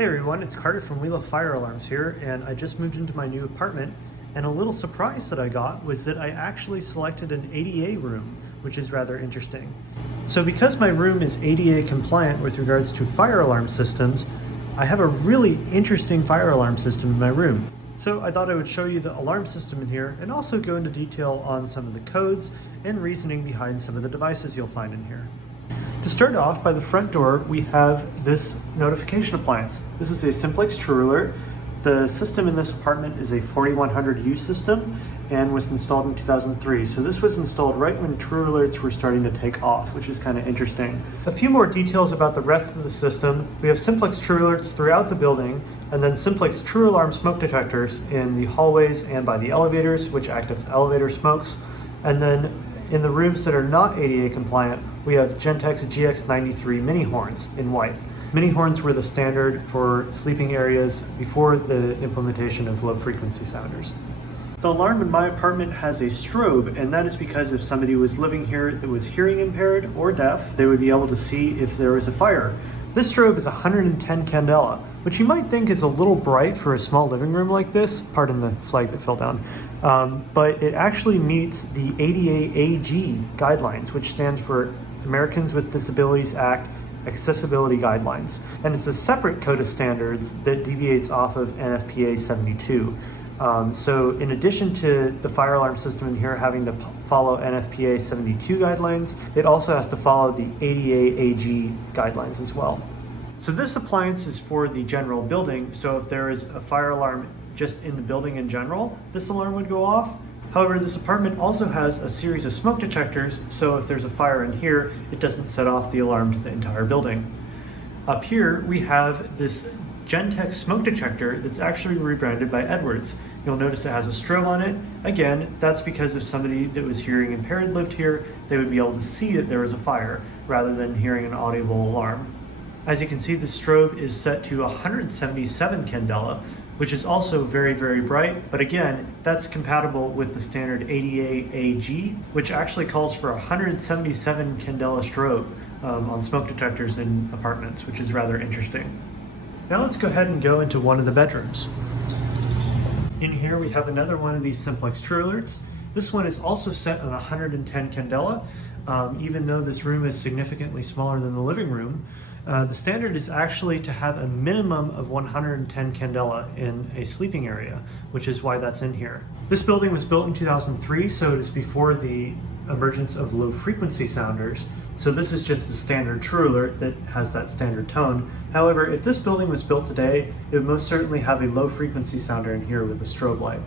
Hey everyone, it's Carter from We Love Fire Alarms here, and I just moved into my new apartment, and a little surprise that I got was that I actually selected an ADA room, which is rather interesting. So because my room is ADA compliant with regards to fire alarm systems, I have a really interesting fire alarm system in my room. So I thought I would show you the alarm system in here and also go into detail on some of the codes and reasoning behind some of the devices you'll find in here. To start off, by the front door, we have this notification appliance. This is a simplex true alert. The system in this apartment is a 4100U system and was installed in 2003. So this was installed right when true alerts were starting to take off, which is kind of interesting. A few more details about the rest of the system. We have simplex true alerts throughout the building, and then simplex true alarm smoke detectors in the hallways and by the elevators, which act as elevator smokes. And then in the rooms that are not ADA compliant, we have Gentex GX93 mini horns in white. Mini horns were the standard for sleeping areas before the implementation of low frequency sounders. The alarm in my apartment has a strobe, and that is because if somebody was living here that was hearing impaired or deaf, they would be able to see if there was a fire. This strobe is 110 candela, which you might think is a little bright for a small living room like this, pardon the flag that fell down, but it actually meets the ADAAG guidelines, which stands for Americans with Disabilities Act Accessibility Guidelines. And it's a separate code of standards that deviates off of NFPA 72. So in addition to the fire alarm system in here having to follow NFPA 72 guidelines, it also has to follow the ADAAG guidelines as well. So this appliance is for the general building, so if there is a fire alarm just in the building in general, this alarm would go off. However, this apartment also has a series of smoke detectors, so if there's a fire in here, it doesn't set off the alarm to the entire building. Up here, we have this Gentex smoke detector that's actually rebranded by Edwards. You'll notice it has a strobe on it. Again, that's because if somebody that was hearing impaired lived here, they would be able to see that there was a fire rather than hearing an audible alarm. As you can see, the strobe is set to 177 candela, which is also very, very bright. But again, that's compatible with the standard ADAAG, which actually calls for 177 candela strobe on smoke detectors in apartments, which is rather interesting. Now let's go ahead and go into one of the bedrooms. In here we have another one of these simplex true alerts. This one is also set on 110 candela. Even though this room is significantly smaller than the living room, the standard is actually to have a minimum of 110 candela in a sleeping area, which is why that's in here. This building was built in 2003, so it is before the emergence of low frequency sounders. So this is just the standard true alert that has that standard tone. However, if this building was built today, it would most certainly have a low frequency sounder in here with a strobe light.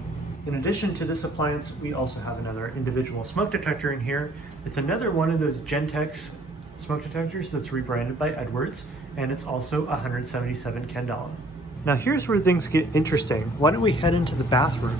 In addition to this appliance, we also have another individual smoke detector in here. It's another one of those Gentex smoke detectors that's rebranded by Edwards, and it's also 177 candela. Now here's where things get interesting. Why don't we head into the bathroom?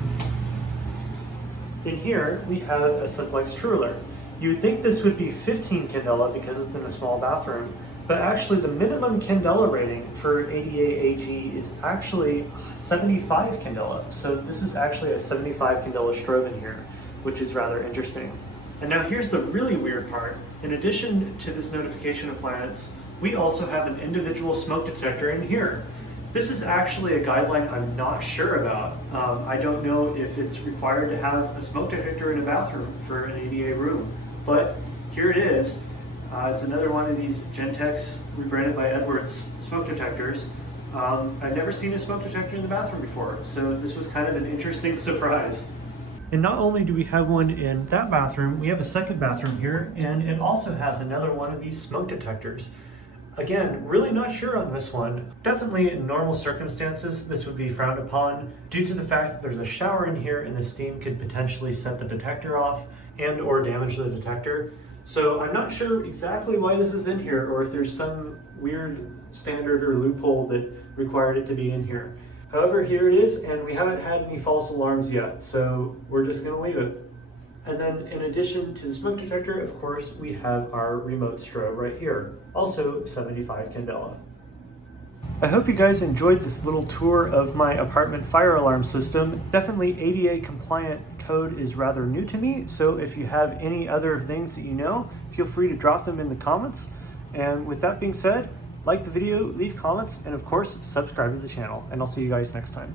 In here, we have a simplex true alert. You would think this would be 15 candela because it's in a small bathroom, but actually the minimum candela rating for ADAAG is actually 75 candela. So this is actually a 75 candela strobe in here, which is rather interesting. And now here's the really weird part. In addition to this notification appliance, we also have an individual smoke detector in here. This is actually a guideline I'm not sure about. I don't know if it's required to have a smoke detector in a bathroom for an ADA room, but here it is. It's another one of these Gentex rebranded by Edwards smoke detectors. I've never seen a smoke detector in the bathroom before, so this was kind of an interesting surprise. And not only do we have one in that bathroom, we have a second bathroom here, and it also has another one of these smoke detectors. Again, really not sure on this one. Definitely in normal circumstances, this would be frowned upon due to the fact that there's a shower in here and the steam could potentially set the detector off and or damage the detector. So I'm not sure exactly why this is in here or if there's some weird standard or loophole that required it to be in here. However, here it is, and we haven't had any false alarms yet, so we're just gonna leave it. And then in addition to the smoke detector, of course, we have our remote strobe right here, also 75 candela. I hope you guys enjoyed this little tour of my apartment fire alarm system. Definitely ADA compliant code is rather new to me, so if you have any other things that you know, feel free to drop them in the comments. And with that being said, Like the video, leave comments, and of course, subscribe to the channel, and I'll see you guys next time.